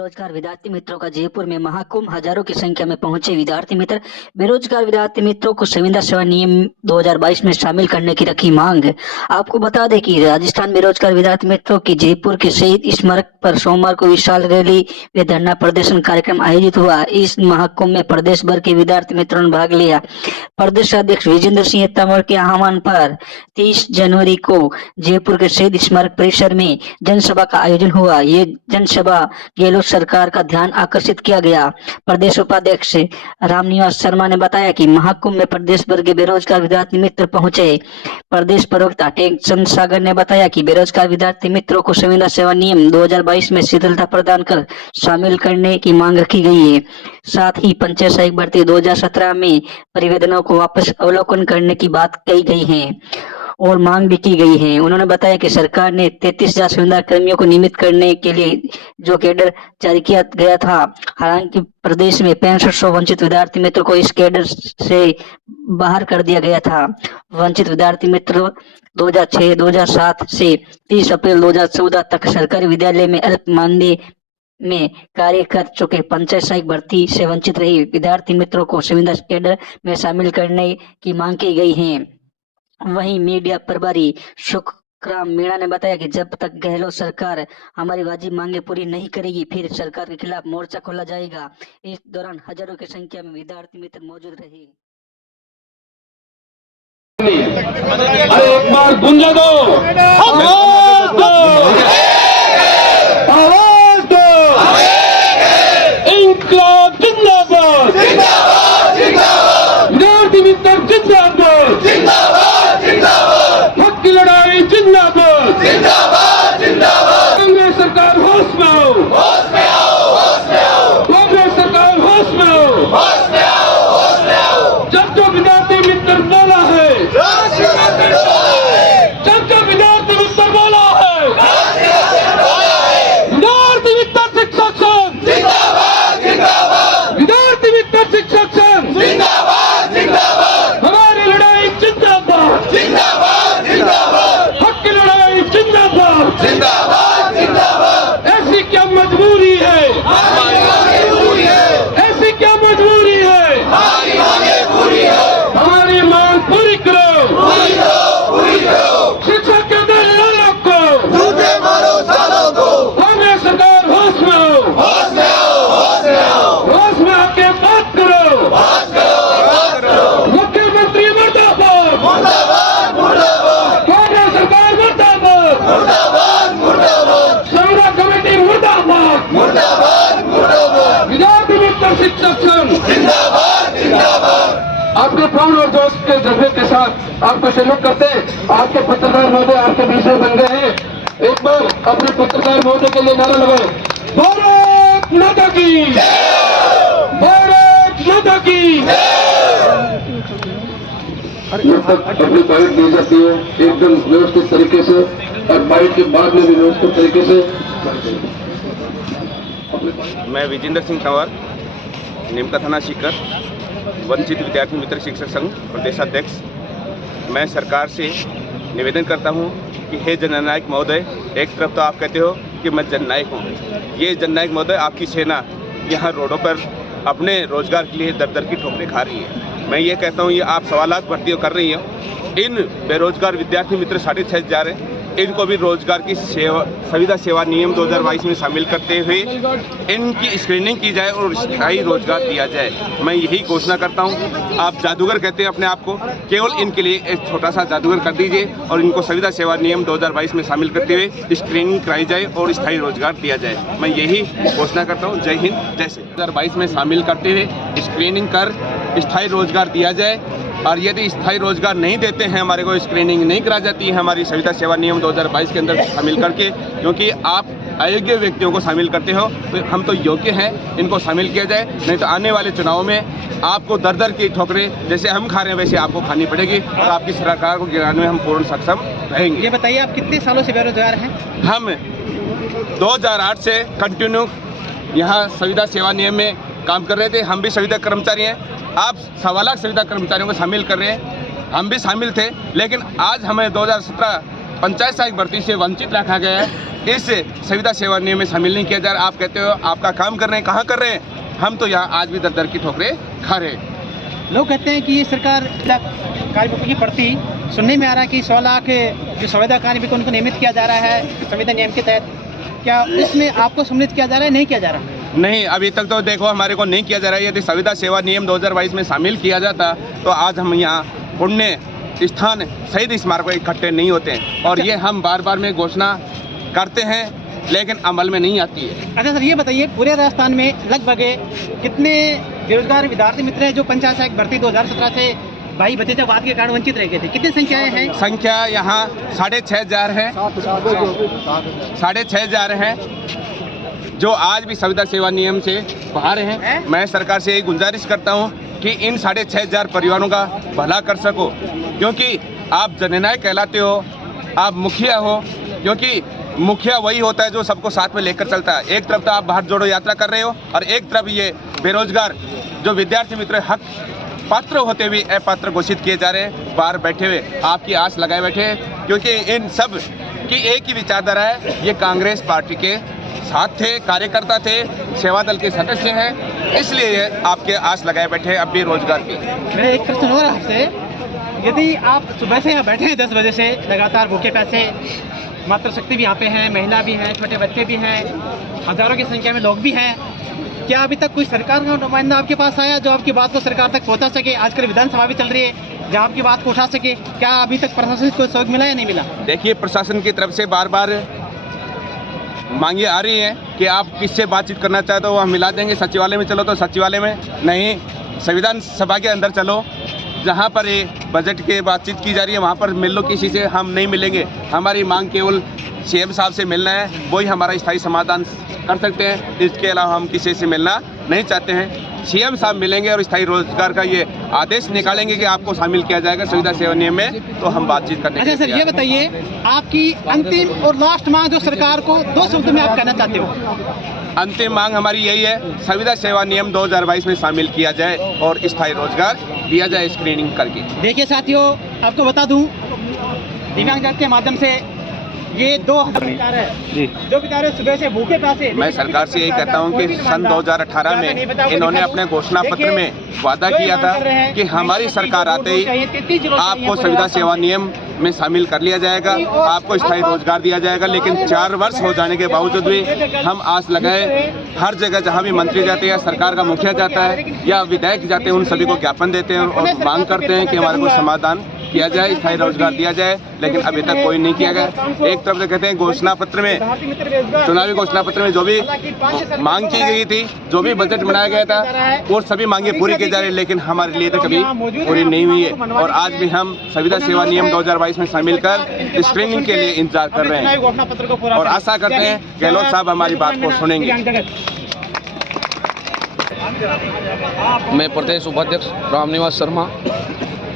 बेरोजगार विद्यार्थी मित्रों का जयपुर में महाकुंभ, हजारों की संख्या में पहुंचे विद्यार्थी मित्र। बेरोजगार विद्यार्थी मित्रों को संविदा सेवा नियम 2022 में शामिल करने की रखी मांग। आपको बता दें कि राजस्थान बेरोजगार विद्यार्थी मित्रों की जयपुर के शहीद स्मारक पर सोमवार को विशाल रैली व धरना प्रदर्शन कार्यक्रम आयोजित हुआ। इस महाकुंभ में प्रदेश भर के विद्यार्थी मित्रों ने भाग लिया। प्रदेश अध्यक्ष विजेंद्र सिंह तंवर के आह्वान पर 30 जनवरी को जयपुर के शहीद स्मारक परिसर में जनसभा का आयोजन हुआ। ये जनसभा गहलोत सरकार का ध्यान आकर्षित किया गया। प्रदेश उपाध्यक्ष रामनिवास शर्मा ने बताया कि महाकुंभ में प्रदेश भर के बेरोजगार विद्यार्थी मित्र पहुंचे। प्रदेश प्रवक्ता टेकचंद सागर ने बताया कि बेरोजगार विद्यार्थी मित्रों को संविदा सेवा नियम 2022 में शिथिलता प्रदान कर शामिल करने की मांग रखी गई है। साथ ही पंचायत सहायक भर्ती 2017 में परिवेदनों को वापस अवलोकन करने की बात कही गई है और मांग भी की गई है। उन्होंने बताया कि सरकार ने 33,000 संविदा कर्मियों को नियमित करने के लिए जो कैडर जारी किया गया था। हालांकि प्रदेश में 6500 वंचित विद्यार्थी मित्रों को इस कैडर से बाहर कर दिया गया था। वंचित विद्यार्थी मित्र 2006-2007 से 30 अप्रैल 2014 तक सरकारी विद्यालय में अल्प मानदेय में कार्य कर चुके पंचायत सहायक भर्ती से वंचित रहे विद्यार्थी मित्रों को संविदा कैडर में शामिल करने की मांग की गई है। वहीं मीडिया प्रभारी सुखराम मीणा ने बताया कि जब तक गहलोत सरकार हमारी वाजिब मांगे पूरी नहीं करेगी, फिर सरकार के खिलाफ मोर्चा खोला जाएगा। इस दौरान हजारों की संख्या में विद्यार्थी मित्र मौजूद रहे। अरे एक बार गुंजा दो, आवाज दो, आवाज दो, इंकलाब जिंदाबाद, जिंदाबाद, जिंदाबाद, विद्यार्थी मित्र जिंदाबाद, जिंदाबाद, जिंदाबाद, हक की लड़ाई जिंदाबाद, जिंदाबाद, जिंदाबाद। कांग्रेस सरकार होश में आओ, होश में आओ, होश में आओ, कांग्रेस सरकार होश में आओ, होश में आओ, होश में आओ। जब जो विद्यार्थी मित्र बोला है, जब जो विद्यार्थी मित्र बोला है, विद्यार्थी मित्र शिक्षक संघ जिंदाबाद, जिंदाबाद, विद्यार्थी मित्र शिक्षक संघ जिंदाबाद, जिंदाबाद, हमारी लड़ाई जिंदाबाद, जिंदाबाद, जिंदाबाद, हक की लड़ाई जिंदाबाद, जिंदाबाद, जिंदाबाद। ऐसी क्या मजबूरी है, हमारी मांगे पूरी है, ऐसी क्या मजबूरी है, हमारी मांगे पूरी है, हमारी मांग पूरी करो, पूरी करो, पूरी करो। शिक्षक के दलालों को झूठे मारो सालों को, कांग्रेस सरकार होश में आओ, होश में आओ, होश में आओ, होश में आके बात करो, बात करो, बात करो। मुख्यमंत्री मुर्दाबाद, मुर्दाबाद, मुर्दाबाद, कांग्रेस सरकार मुर्दाबाद, मुर्दाबाद, मुर्दाबाद, संविदा कमेटी मुर्दाबाद, मुर्दाबाद, मुर्दाबाद, विद्यार्थी मित्र शिक्षक संघ जिंदाबाद, जिंदाबाद। आपके प्राण और जोश के जज्बे के साथ आपको सैल्यूट करते हैं। आपके पत्रकार महोदय आपके बीच में बन गए हैं। एक बार अपने पत्रकार महोदय के लिए नारा लगाए, भारत माता की जय, भारत माता की जय। जब तक अपनी बाइट दी जाती है एकदम व्यवस्थित तरीके से और बाइट के बाद में भी व्यवस्थित तरीके से। मैं विजेंद्र सिंह तंवर, नीमका थाना सीकर, वंचित विद्यार्थी मित्र शिक्षक संघ प्रदेशाध्यक्ष। मैं सरकार से निवेदन करता हूं कि हे जननायक महोदय, एक तरफ तो आप कहते हो कि मैं जननायक हूं, ये जननायक महोदय आपकी सेना यहाँ रोडों पर अपने रोजगार के लिए दर दर की ठोकरें खा रही है। मैं ये कहता हूं, ये आप 1.25 लाख भर्तियों कर रही हो, इन बेरोजगार विद्यार्थी मित्र 6.5 हजार इनको भी रोजगार की संविदा सेवा नियम 2022 में शामिल करते हुए इनकी स्क्रीनिंग की जाए और स्थायी रोजगार दिया जाए। मैं यही घोषणा करता हूं। आप जादूगर कहते हैं अपने आप को, केवल इनके लिए एक छोटा सा जादूगर कर दीजिए और इनको संविदा सेवा नियम 2022 में शामिल करते हुए स्क्रीनिंग कराई जाए और स्थायी रोजगार दिया जाए। मैं यही घोषणा करता हूँ। जय हिंद, जय श्री। 2022 में शामिल करते हुए स्क्रीनिंग कर स्थायी रोजगार दिया जाए और यदि स्थायी रोजगार नहीं देते हैं, हमारे को स्क्रीनिंग नहीं करा जाती है हमारी संविदा सेवा नियम 2022 के अंदर शामिल करके, क्योंकि आप अयोग्य व्यक्तियों को शामिल करते हो, तो हम तो योग्य हैं, इनको शामिल किया जाए। नहीं तो आने वाले चुनाव में आपको दर दर की ठोकरें जैसे हम खा रहे हैं वैसे आपको खानी पड़ेगी और आपकी सरकार को गिराने में हम पूर्ण सक्षम रहेंगे। ये बताइए, आप कितने सालों से बेरोजगार हैं? हम 2008 से कंटिन्यू यहाँ संविदा सेवा नियम में काम कर रहे थे। हम भी संविदा कर्मचारी हैं। आप 1.25 लाख संविदा कर्मचारियों को शामिल कर रहे हैं, हम भी शामिल थे। लेकिन आज हमें 2017 पंचायत सहायक भर्ती से वंचित रखा गया है, इस संविदा सेवा नियम में शामिल नहीं किया जा रहा। आप कहते हो आपका काम कर रहे हैं, कहाँ कर रहे हैं? हम तो यहाँ आज भी दर दर की ठोकरें खा रहे हैं। लोग कहते हैं कि ये सरकार कार्मिकों की भर्ती सुनने में आ रहा है कि 100 लाख जो संविदा कार्मिक उनको नियमित किया जा रहा है संविदा नियम के तहत। क्या इसमें आपको सम्मिलित किया जा रहा है, नहीं किया जा रहा? नहीं, अभी तक तो देखो हमारे को नहीं किया जा रहा है। यदि संविदा सेवा नियम 2022 में शामिल किया जाता तो आज हम यहाँ पुण्य स्थान शहीद स्मारक पर इकट्ठे नहीं होते हैं। और ये हम बार बार में घोषणा करते हैं लेकिन अमल में नहीं आती है। अच्छा सर, ये बताइए पूरे राजस्थान में लगभग कितने बेरोजगार विद्यार्थी मित्र हैं जो पंचायत सहायक भर्ती 2017 से भाई भतीजावाद के कारण वंचित रह गए थे? कितनी संख्याएं हैं? संख्या यहाँ 6,500 है, 6,500 है जो आज भी संविदा सेवा नियम से बाहर हैं। मैं सरकार से यही गुजारिश करता हूँ कि इन 6,500 परिवारों का भला कर सको, क्योंकि आप जननायक कहलाते हो, आप मुखिया हो, क्योंकि मुखिया वही होता है जो सबको साथ में लेकर चलता है। एक तरफ तो आप भारत जोड़ो यात्रा कर रहे हो और एक तरफ ये बेरोजगार जो विद्यार्थी मित्र हक पात्र होते हुए अपात्र घोषित किए जा रहे हैं, बाहर बैठे हुए आपकी आस लगाए बैठे हैं, क्योंकि इन सब की एक ही विचारधारा है। ये कांग्रेस पार्टी के साथ थे, कार्यकर्ता थे, सेवा दल के सदस्य हैं, इसलिए ये आपके आस लगाए बैठे हैं अब भी रोजगार की। मेरा एक प्रश्न हो रहा है आपसे, यदि आप सुबह से यहाँ बैठे हैं 10 बजे से लगातार भूखे प्यासे, मातृशक्ति भी यहाँ पे हैं, महिला भी हैं, छोटे बच्चे भी हैं, हजारों की संख्या में लोग भी हैं, क्या अभी तक कोई सरकार का नुमाइंदा आपके पास आया जो आपकी बात को सरकार तक पहुँचा सके? आजकल विधानसभा भी चल रही है, जहाँ आपकी बात को उठा सके। क्या अभी तक प्रशासन को सहयोग मिला या नहीं मिला? देखिए, प्रशासन की तरफ से बार बार मांगे आ रही हैं कि आप किससे बातचीत करना चाहते हो, हम मिला देंगे। सचिवालय में चलो तो सचिवालय में नहीं, संविधान सभा के अंदर चलो, जहाँ पर ये बजट के बातचीत की जा रही है वहाँ पर मिल लो, किसी से हम नहीं मिलेंगे। हमारी मांग केवल सीएम साहब से मिलना है, वही हमारा स्थायी समाधान कर सकते हैं। इसके अलावा हम किसी से मिलना नहीं चाहते हैं। सीएम साहब मिलेंगे और स्थायी रोजगार का ये आदेश निकालेंगे कि आपको शामिल किया जाएगा संविदा सेवा नियम में, तो हम बातचीत करने। अच्छा सर, ये बताइए आपकी अंतिम और लास्ट मांग जो सरकार को 2 शब्दों में आप कहना चाहते हो? अंतिम मांग हमारी यही है, संविदा सेवा नियम 2022 में शामिल किया जाए और स्थायी रोजगार दिया जाए स्क्रीनिंग करके। देखिए साथियों, आपको बता दूं दिव्यांग जन के माध्यम से ये 2000 है जो बेचारे सुबह से भूखे प्यासे। मैं सरकार से यही कहता हूं कि सन 2018 में इन्होंने अपने घोषणा पत्र में वादा किया था कि हमारी सरकार आते ही आपको संविदा सेवा नियम में शामिल कर लिया जाएगा, आपको स्थायी रोजगार दिया जाएगा। लेकिन 4 वर्ष हो जाने के बावजूद भी हम आस लगाए, हर जगह जहां भी मंत्री जाते हैं या सरकार का मुखिया जाता है या विधायक जाते हैं, उन सभी को ज्ञापन देते हैं और मांग करते हैं कि हमारे को समाधान किया जाए, स्थायी रोजगार दिया जाए, लेकिन अभी तक कोई नहीं किया गया। एक तरफ से कहते हैं घोषणा पत्र में, चुनावी घोषणा पत्र में जो भी मांग की गई थी, जो भी बजट बनाया गया था, वो सभी मांगे पूरी की जा रही है, लेकिन हमारे लिए तो कभी पूरी नहीं हुई है। और आज भी हम संविदा सेवा नियम 2022 में शामिल कर स्क्रीनिंग के लिए इंतजार कर रहे हैं और आशा करते हैं गहलोत साहब हमारी बात को सुनेंगे। मैं प्रदेश उपाध्यक्ष रामनिवास शर्मा,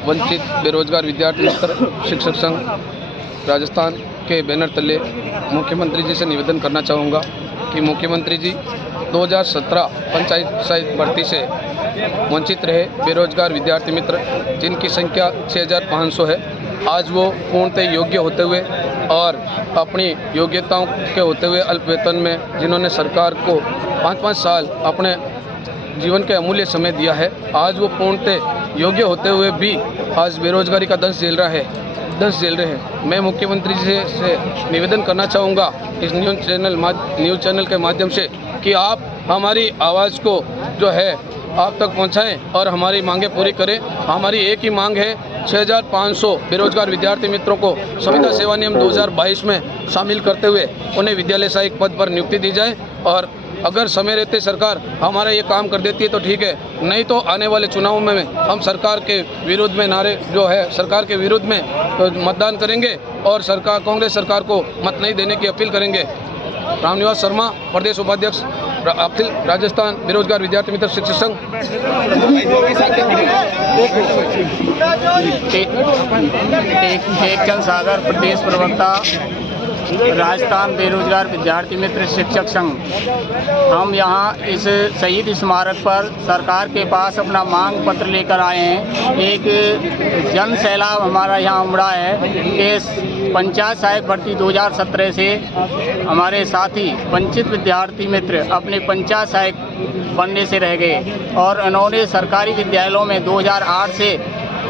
वंचित बेरोजगार विद्यार्थी मित्र शिक्षक संघ राजस्थान के बैनर तले मुख्यमंत्री जी से निवेदन करना चाहूँगा कि मुख्यमंत्री जी 2017 पंचायत सहायक भर्ती से वंचित रहे बेरोजगार विद्यार्थी मित्र जिनकी संख्या 6,500 है, आज वो पूर्णतः योग्य होते हुए और अपनी योग्यताओं के होते हुए अल्प वेतन में जिन्होंने सरकार को 5-5 साल अपने जीवन के अमूल्य समय दिया है, आज वो पूर्णतः योग्य होते हुए भी आज बेरोजगारी का दंश झेल रहे हैं। मैं मुख्यमंत्री जी से निवेदन करना चाहूँगा इस न्यूज़ चैनल के माध्यम से कि आप हमारी आवाज़ को जो है आप तक पहुँचाएं और हमारी मांगें पूरी करें। हमारी एक ही मांग है, 6,500 बेरोजगार विद्यार्थी मित्रों को संविदा सेवा नियम 2022 में शामिल करते हुए उन्हें विद्यालय सहायक पद पर नियुक्ति दी जाए। और अगर समय रहते सरकार हमारा ये काम कर देती है तो ठीक है, नहीं तो आने वाले चुनावों में हम सरकार के विरुद्ध में नारे जो है सरकार के विरुद्ध में मतदान करेंगे और कांग्रेस सरकार को मत नहीं देने की अपील करेंगे। रामनिवास शर्मा, प्रदेश उपाध्यक्ष अखिल राजस्थान बेरोजगार विद्यार्थी मित्र शिक्षक संघ। टेकचंद सागर, प्रदेश प्रवक्ता राजस्थान बेरोजगार विद्यार्थी मित्र शिक्षक संघ। हम यहाँ इस शहीद स्मारक पर सरकार के पास अपना मांग पत्र लेकर आए हैं। एक जन सैलाब हमारा यहाँ उमड़ा है कि पंचायत सहायक भर्ती 2017 से हमारे साथी वंचित विद्यार्थी मित्र अपने पंचायत सहायक बनने से रह गए और इन्होंने सरकारी विद्यालयों में 2008 से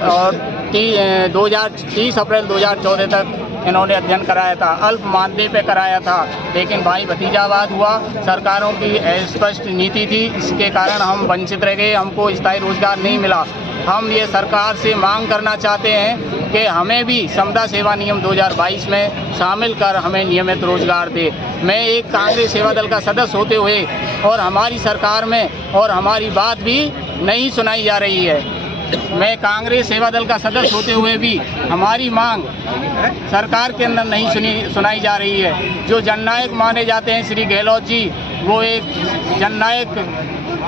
और 30 अप्रैल 2014 तक इन्होंने अध्ययन कराया था। अल्प मानदेय पे कराया था, लेकिन भाई भतीजावाद हुआ। सरकारों की स्पष्ट नीति थी, इसके कारण हम वंचित रह गए, हमको स्थायी रोजगार नहीं मिला। हम ये सरकार से मांग करना चाहते हैं कि हमें भी समता सेवा नियम 2022 में शामिल कर हमें नियमित रोजगार दे। मैं एक कांग्रेस सेवा दल का सदस्य होते हुए और हमारी सरकार में और हमारी बात भी नहीं सुनाई जा रही है। मैं कांग्रेस सेवा दल का सदस्य होते हुए भी हमारी मांग सरकार के अंदर नहीं सुनाई जा रही है। जो जननायक माने जाते हैं श्री गहलोत जी, वो एक जननायक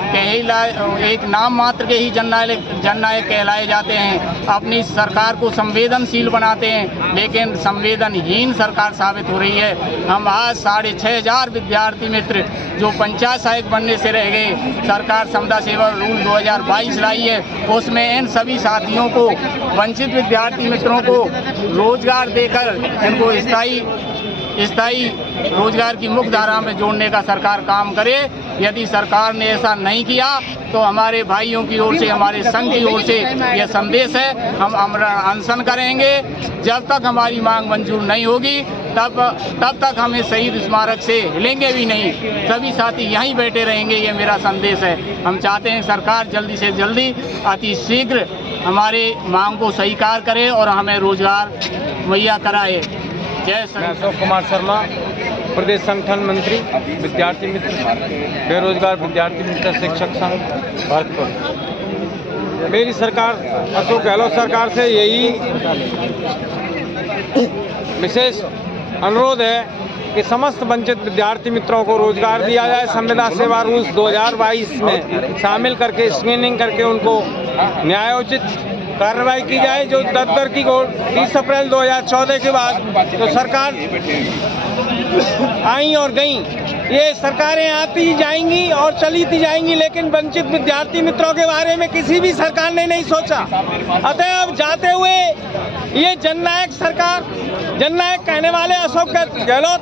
एक नाम मात्र के ही जननायक कहलाए जाते हैं। अपनी सरकार को संवेदनशील बनाते हैं, लेकिन संवेदनहीन सरकार साबित हो रही है। हम आज 6500 विद्यार्थी मित्र जो पंचायत सहायक बनने से रह गए, सरकार समता सेवा रूल 2022 लाई है, उसमें इन सभी साथियों को, वंचित विद्यार्थी मित्रों को रोजगार देकर इनको स्थायी रोजगार की मुख्य धारा में जोड़ने का सरकार काम करे। यदि सरकार ने ऐसा नहीं किया तो हमारे भाइयों की ओर से, हमारे संघ की ओर से यह संदेश है, हम अनशन करेंगे। जब तक हमारी मांग मंजूर नहीं होगी तब तक हम इस शहीद स्मारक से हिलेंगे भी नहीं। सभी साथी यहीं बैठे रहेंगे, ये मेरा संदेश है। हम चाहते हैं सरकार जल्दी से जल्दी अति शीघ्र हमारे मांग को स्वीकार करे और हमें रोजगार मुहैया कराए। जय श्री अशोक कुमार शर्मा, प्रदेश संगठन मंत्री, विद्यार्थी मित्र, बेरोजगार विद्यार्थी मित्र शिक्षक संघ भरतपुर। मेरी सरकार अशोक गहलोत सरकार से यही विशेष अनुरोध है कि समस्त वंचित विद्यार्थी मित्रों को रोजगार दिया जाए। संविदा सेवा रूल्स 2022 में शामिल करके स्क्रीनिंग करके उनको न्यायोचित कार्रवाई की जाए। जो दर की 30 अप्रैल 2014 के बाद जो सरकार आई और गई, ये सरकारें आती जाएंगी और चलीती जाएंगी, लेकिन वंचित विद्यार्थी मित्रों के बारे में किसी भी सरकार ने नहीं सोचा। अतः अब जाते हुए ये जननायक सरकार, जननायक कहने वाले अशोक गहलोत,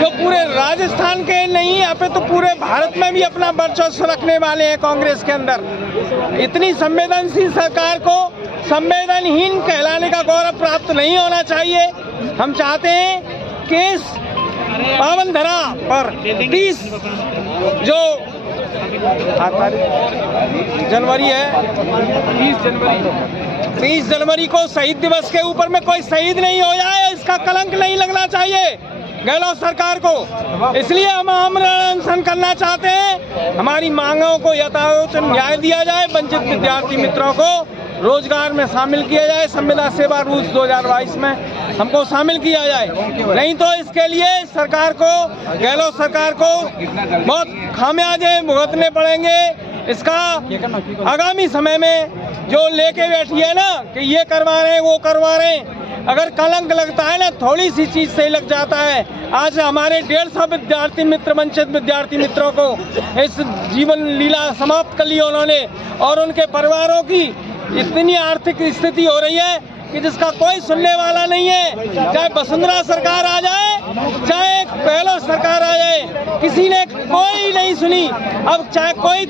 जो पूरे राजस्थान के नहीं, अपितु पूरे भारत में भी अपना वर्चस्व रखने वाले हैं कांग्रेस के अंदर। इतनी संवेदनशील सरकार को संवेदनहीन कहलाने का गौरव प्राप्त नहीं होना चाहिए। हम चाहते हैं कि इस पावन धरा पर 30 जो जनवरी है, 30 जनवरी को शहीद दिवस के ऊपर में कोई शहीद नहीं हो जाए, इसका कलंक नहीं लगना चाहिए गहलोत सरकार को। इसलिए हम अनशन करना चाहते हैं, हमारी मांगों को यथायोचित न्याय दिया जाए, वंचित विद्यार्थी मित्रों को रोजगार में शामिल किया जाए, संविदा सेवा रूल्स 2022 में हमको शामिल किया जाए। नहीं तो इसके लिए सरकार को, गहलोत सरकार को बहुत खामियाजे भुगतने पड़ेंगे। इसका आगामी समय में जो लेके बैठी है ना कि ये करवा रहे हैं वो करवा रहे हैं, अगर कलंक लगता है ना, थोड़ी सी चीज से लग जाता है। आज हमारे 150 विद्यार्थी मित्र, वंचित विद्यार्थी मित्रों को इस जीवन लीला समाप्त कर ली उन्होंने, और उनके परिवारों की इतनी आर्थिक स्थिति हो रही है कि जिसका कोई सुनने वाला नहीं है। चाहे वसुंधरा सरकार आ जाए, चाहे गहलोत सरकार आ जाए, किसी ने कोई नहीं सुनी। अब चाहे कोई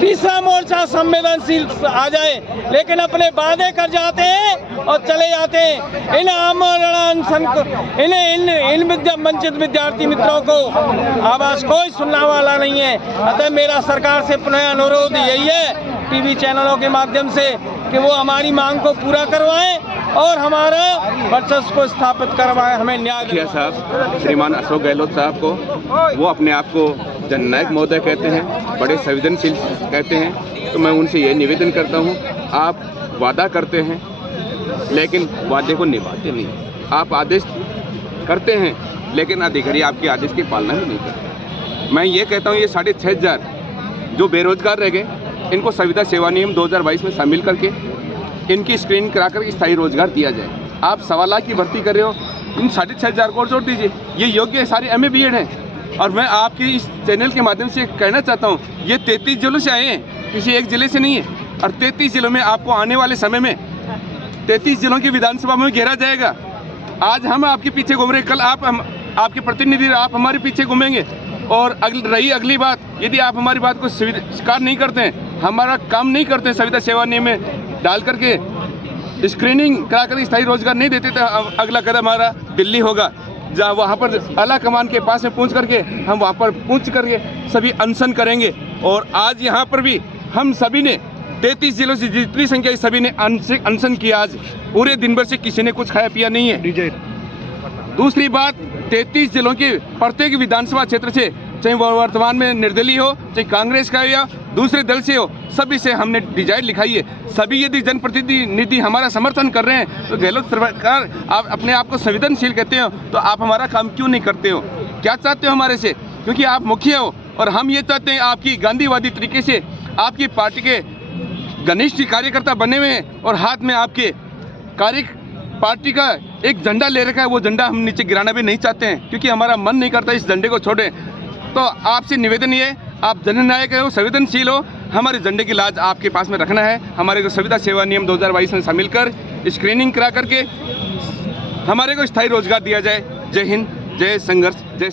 तीसरा मोर्चा संवेदनशील आ जाए, लेकिन अपने वादे कर जाते हैं और चले जाते हैं। इन वंचित विद्यार्थी मित्रों को आवाज कोई सुनने वाला नहीं है। अतः मेरा सरकार से पुनः अनुरोध यही है, टीवी चैनलों के माध्यम से, कि वो हमारी मांग को पूरा करवाएं और हमारा वर्चस्व को स्थापित करवाएं, हमें न्याय मुखिया साहब श्रीमान अशोक गहलोत साहब को, वो अपने आप को जननायक महोदय कहते हैं, बड़े संवेदनशील कहते हैं। तो मैं उनसे ये निवेदन करता हूँ, आप वादा करते हैं लेकिन वादे को निभाते नहीं। आप आदेश करते हैं लेकिन अधिकारी आपके आदेश की पालना ही नहीं करते। मैं ये कहता हूँ, ये 6500 जो बेरोजगार रह गए, इनको संविदा सेवा नियम 2022 में शामिल करके इनकी स्क्रीनिंग कराकर स्थायी रोजगार दिया जाए। आप 1.25 लाख की भर्ती कर रहे हो, इन 6,500 को और जोड़ दीजिए। ये योग्य सारे MA BEd हैं। और मैं आपके इस चैनल के माध्यम से कहना चाहता हूँ, ये 33 जिलों से आए हैं, किसी एक जिले से नहीं है। और 33 जिलों में आपको आने वाले समय में 33 जिलों की विधानसभा में घेरा जाएगा। आज हम आपके पीछे घूम रहे, कल आपके प्रतिनिधि आप हमारे पीछे घूमेंगे। और रही अगली बात, यदि आप हमारी बात को स्वीकार नहीं करते हैं, हमारा काम नहीं करते हैं, संविदा सेवा नियम में डाल करके स्क्रीनिंग करा कर स्थायी रोजगार नहीं देते, तो अगला कदम हमारा दिल्ली होगा, जहाँ वहाँ पर आला कमान के पास में पहुँच करके हम वहाँ पर पहुँच करके सभी अनशन करेंगे। और आज यहाँ पर भी हम सभी ने 33 जिलों से जितनी संख्या है सभी ने अनशन किया। आज पूरे दिन भर से किसी ने कुछ खाया पिया नहीं है। दूसरी बात, 33 जिलों के प्रत्येक विधानसभा क्षेत्र से, चाहे वो वर्तमान में निर्दलीय हो, चाहे कांग्रेस का या दूसरे दल से हो, सभी से हमने डिजाइन लिखाई है। सभी यदि जनप्रतिनिधि हमारा समर्थन कर रहे हैं तो गहलोत सरकार, आप अपने आप को संवेदनशील कहते हो, तो आप हमारा काम क्यों नहीं करते हो? क्या चाहते हो हमारे से? क्योंकि आप मुखिया हो और हम ये चाहते हैं आपकी गांधीवादी तरीके से आपकी पार्टी के घनिष्ठ कार्यकर्ता बने हुए हैं और हाथ में आपके पार्टी का एक झंडा ले रखा है, वो झंडा हम नीचे गिराना भी नहीं चाहते हैं, क्योंकि हमारा मन नहीं करता इस झंडे को छोड़ें। तो आपसे निवेदन ये, आप जननायक हो, संवेदनशील हो, हमारे झंडे की लाज आपके पास में रखना है। हमारे को संविदा सेवा नियम 2022 में शामिल कर स्क्रीनिंग करा करके हमारे को स्थायी रोजगार दिया जाए। जय हिंद, जय संघर्ष, जय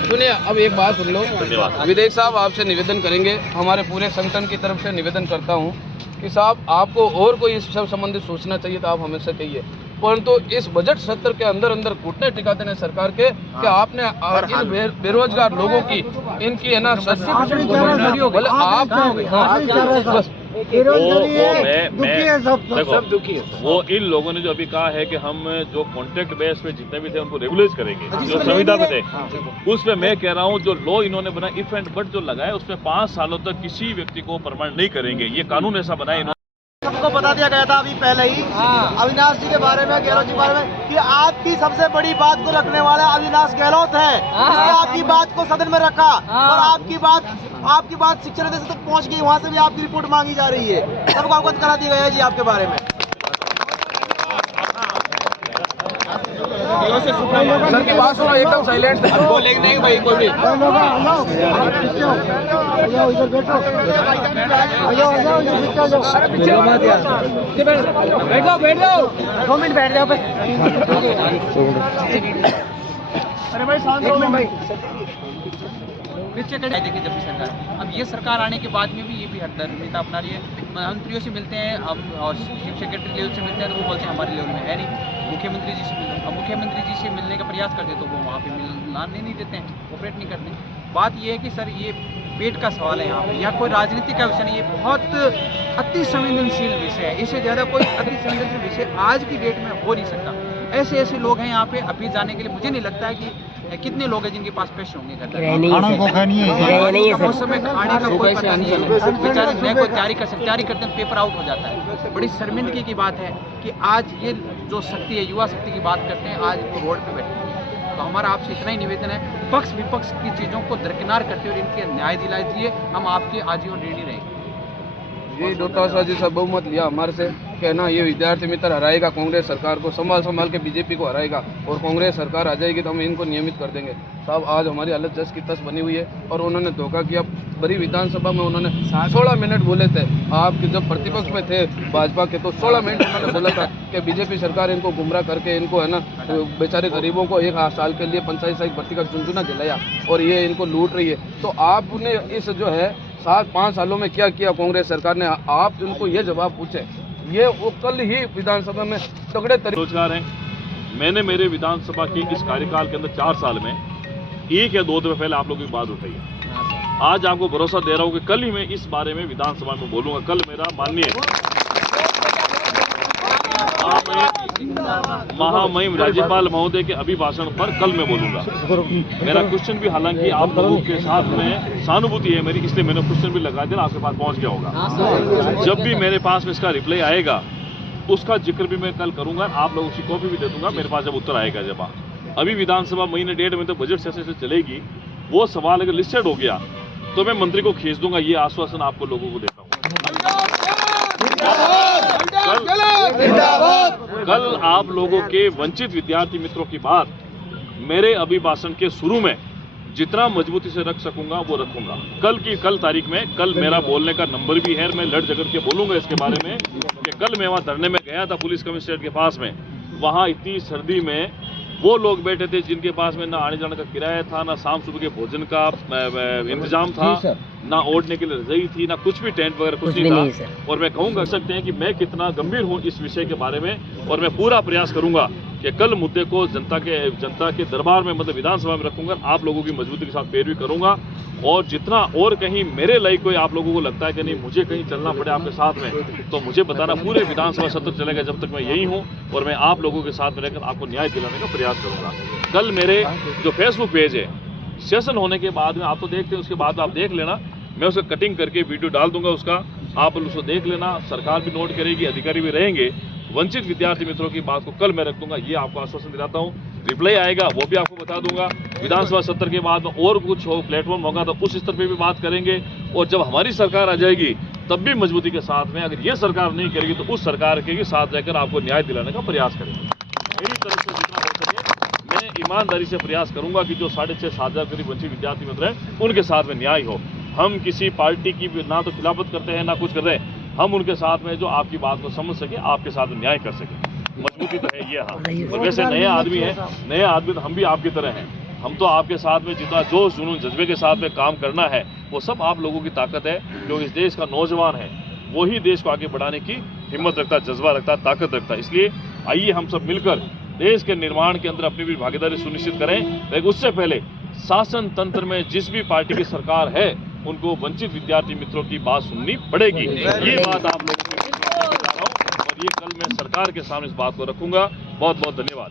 सुनिए, अब एक बात सुन लो। विधायक साहब, आपसे निवेदन करेंगे, हमारे पूरे संगठन की तरफ से निवेदन करता हूँ कि साहब आपको और कोई इस सब संबंधित सोचना चाहिए तो आप हमेशा कहिए, परंतु इस बजट सत्र के अंदर घुटने टिकाते हैं सरकार के कि आपने इन बेरोजगार लोगों की इनकी है ना 80% बोले आप बस सब दुखी है। वो इन लोगों ने जो अभी कहा है कि हम जो कॉन्ट्रैक्ट बेस पे जितने भी थे उनको रेगुलाइज करेंगे, जो संविदा पे थे उसमें मैं कह रहा हूँ जो लॉ इन्होंने बनाया इफ एंड बट जो लगाया उसमें 5 सालों तक किसी व्यक्ति को परमानेंट नहीं करेंगे। ये कानून ऐसा बनाया इन्होंने। सबको बता दिया गया था अभी पहले ही अविनाश जी के बारे में, गहलोत जी के बारे में, कि आपकी सबसे बड़ी बात को रखने वाला अविनाश गहलोत है। इसने आपकी बात को सदन में रखा और आपकी बात शिक्षा निदेशालय तक पहुंच गई, वहां से भी आपकी रिपोर्ट मांगी जा रही है। सबको अवगत करा दिया गया है जी आपके बारे में। सर की बात सुनो, एकदम साइलेंट बोलेंगे नहीं भाई कोई भी। बैठ जाओ 2 मिनट बैठ जाओ बस। अरे भाई शांत रहो भाई। देखिए, जब भी सरकार, अब ये सरकार आने के बाद में भी ये भी हटता अपना रही है। मंत्रियों से मिलते हैं हम और चीफ सेक्रेटरी लेवल से मिलते हैं तो वो बोलते हैं हमारे लेवल में है नहीं। मुख्यमंत्री जी से मिलते हैं, अब मुख्यमंत्री जी से मिलने का प्रयास करते तो वो वहाँ पे मिलाने नहीं देते हैं, ऑपरेट नहीं करते। बात ये है कि सर ये पेट का सवाल है यहाँ पे, यहाँ कोई राजनीति का विषय नहीं, ये बहुत अति संवेदनशील विषय है। इससे ज़्यादा कोई अति संवेदनशील विषय आज की डेट में हो नहीं सकता। ऐसे लोग हैं यहाँ पे, अभी जाने के लिए मुझे नहीं लगता है कि कितने लोग हैं जिनके पास पैसे होंगे घर मौसम में खाने का कोई पता नहीं है, बेचारे न कोई तैयारी करते हैं, पेपर आउट हो जाता है। बड़ी शर्मिंदगी की बात है कि आज ये जो शक्ति है, युवा शक्ति की बात करते हैं, आज वो रोड पे बैठे हैं। तो हमारा आपसे इतना ही निवेदन है, पक्ष विपक्ष की चीज़ों को दरकिनार करते हुए इनके न्याय दिलाई दिए, हम आपके आजीवन रेडी रहेंगे। ये डोटासरा जी सब बहुमत लिया हमारे से कि ना ये विद्यार्थी मित्र हराएगा कांग्रेस सरकार को, संभाल के बीजेपी को हराएगा और कांग्रेस सरकार आ जाएगी तो हम इनको नियमित कर देंगे। साहब आज हमारी हालत जस की तस बनी हुई है और उन्होंने धोखा किया। बड़ी विधानसभा में उन्होंने 16 मिनट बोले थे, आपके जब प्रतिपक्ष में थे भाजपा के तो 16 मिनट उन्होंने बोला था कि बीजेपी सरकार इनको गुमराह करके इनको है ना बेचारे गरीबों को 1 साल के लिए पंचायत सहायक भर्ती का चुनचुना दिलाया और ये इनको लूट रही है। तो आपने इस जो है 7-5 सालों में क्या किया कांग्रेस सरकार ने, आप उनको ये जवाब पूछे। ये वो कल ही विधानसभा में तगड़े रोजगार हैं। मैंने मेरे विधानसभा के इस कार्यकाल के अंदर 4 साल में 1 या 2 दफे पहले आप लोगों की बात उठाई है। आज आपको भरोसा दे रहा हूँ कि कल ही मैं इस बारे में विधानसभा में बोलूँगा। कल मेरा माननीय महामहिम राज्यपाल महोदय के अभिभाषण पर कल मैं बोलूँगा। मेरा क्वेश्चन भी हालांकि आप लोगों के साथ में सहानुभूति है मेरी, इसलिए मैंने क्वेश्चन भी लगा दिया, आपके पास पहुँच गया होगा। जब भी मेरे पास में इसका रिप्लाई आएगा उसका जिक्र भी मैं कल करूँगा, आप लोगों की कॉपी भी दे दूँगा मेरे पास जब उत्तर आएगा। जब अभी विधानसभा महीने 1.5 में तो बजट सेशन से चलेगी, वो सवाल अगर लिस्टेड हो गया तो मैं मंत्री को खींच दूंगा। ये आश्वासन आपको लोगों को देता हूँ। कल आप लोगों के वंचित विद्यार्थी मित्रों की बात मेरे अभिभाषण के शुरू में जितना मजबूती से रख सकूंगा वो रखूंगा। कल तारीख में कल मेरा बोलने का नंबर भी है, मैं लड़ झगड़ के बोलूंगा इसके बारे में कि कल मैं वहाँ धरने में गया था पुलिस कमिश्नरेट के पास में। वहाँ इतनी सर्दी में वो लोग बैठे थे जिनके पास में ना आने जाने का किराया था, ना शाम सुबह के भोजन का इंतजाम था, ना ओढ़ने के लिए रजाई थी, ना कुछ भी टेंट वगैरह कुछ नहीं था। और मैं कहूँगा सकते हैं कि मैं कितना गंभीर हूँ इस विषय के बारे में, और मैं पूरा प्रयास करूंगा कि कल मुद्दे को जनता के दरबार में मतलब विधानसभा में रखूंगा। आप लोगों की मजबूती के साथ पैरवी करूंगा, और जितना और कहीं मेरे लायक कोई आप लोगों को लगता है कि नहीं मुझे कहीं चलना पड़े आपके साथ में, तो मुझे बताना। पूरे विधानसभा सत्र चलेगा जब तक मैं यही हूँ, और मैं आप लोगों के साथ में रहकर आपको न्याय दिलाने का प्रयास करूंगा। कल मेरे जो फेसबुक पेज है, सेशन होने के बाद में आप तो देखते हैं, उसके बाद आप देख लेना, मैं उसको कटिंग करके वीडियो डाल दूंगा उसका, आप उसको देख लेना। सरकार भी नोट करेगी, अधिकारी भी रहेंगे। वंचित विद्यार्थी मित्रों की बात को कल मैं रख दूंगा, ये आपको आश्वासन दिलाता हूँ। रिप्लाई आएगा वो भी आपको बता दूंगा। विधानसभा सत्र के बाद में और कुछ हो प्लेटफॉर्म होगा तो उस स्तर पे भी बात करेंगे, और जब हमारी सरकार आ जाएगी तब भी मजबूती के साथ में, अगर ये सरकार नहीं करेगी तो उस सरकार के साथ रहकर आपको न्याय दिलाने का प्रयास करेंगे। मेरी तरफ से जितना हो सके मैं ईमानदारी से प्रयास करूंगा कि जो 6,500 करीब वंचित विद्यार्थी मित्र हैं उनके साथ में न्याय हो। हम किसी पार्टी की ना तो खिलाफत करते हैं ना कुछ करते हैं, हम उनके साथ में जो आपकी बात को समझ सके, आपके साथ में न्याय कर सके, मजबूती तो है ये। हाँ, और वैसे नए आदमी हैं, नए आदमी तो हम भी आपकी तरह हैं। हम तो आपके साथ में जितना जोश जुनून जज्बे के साथ में काम करना है वो सब आप लोगों की ताकत है। जो इस देश का नौजवान है वही देश को आगे बढ़ाने की हिम्मत रखता है, जज्बा रखता है, ताकत रखता है। इसलिए आइए हम सब मिलकर देश के निर्माण के अंदर अपनी भी भागीदारी सुनिश्चित करें। लेकिन उससे पहले शासन तंत्र में जिस भी पार्टी की सरकार है उनको वंचित विद्यार्थी मित्रों की बात सुननी पड़ेगी। ये बात आप लोगों को बता रहा हूँ, और ये कल मैं सरकार के सामने इस बात को रखूंगा। बहुत बहुत धन्यवाद।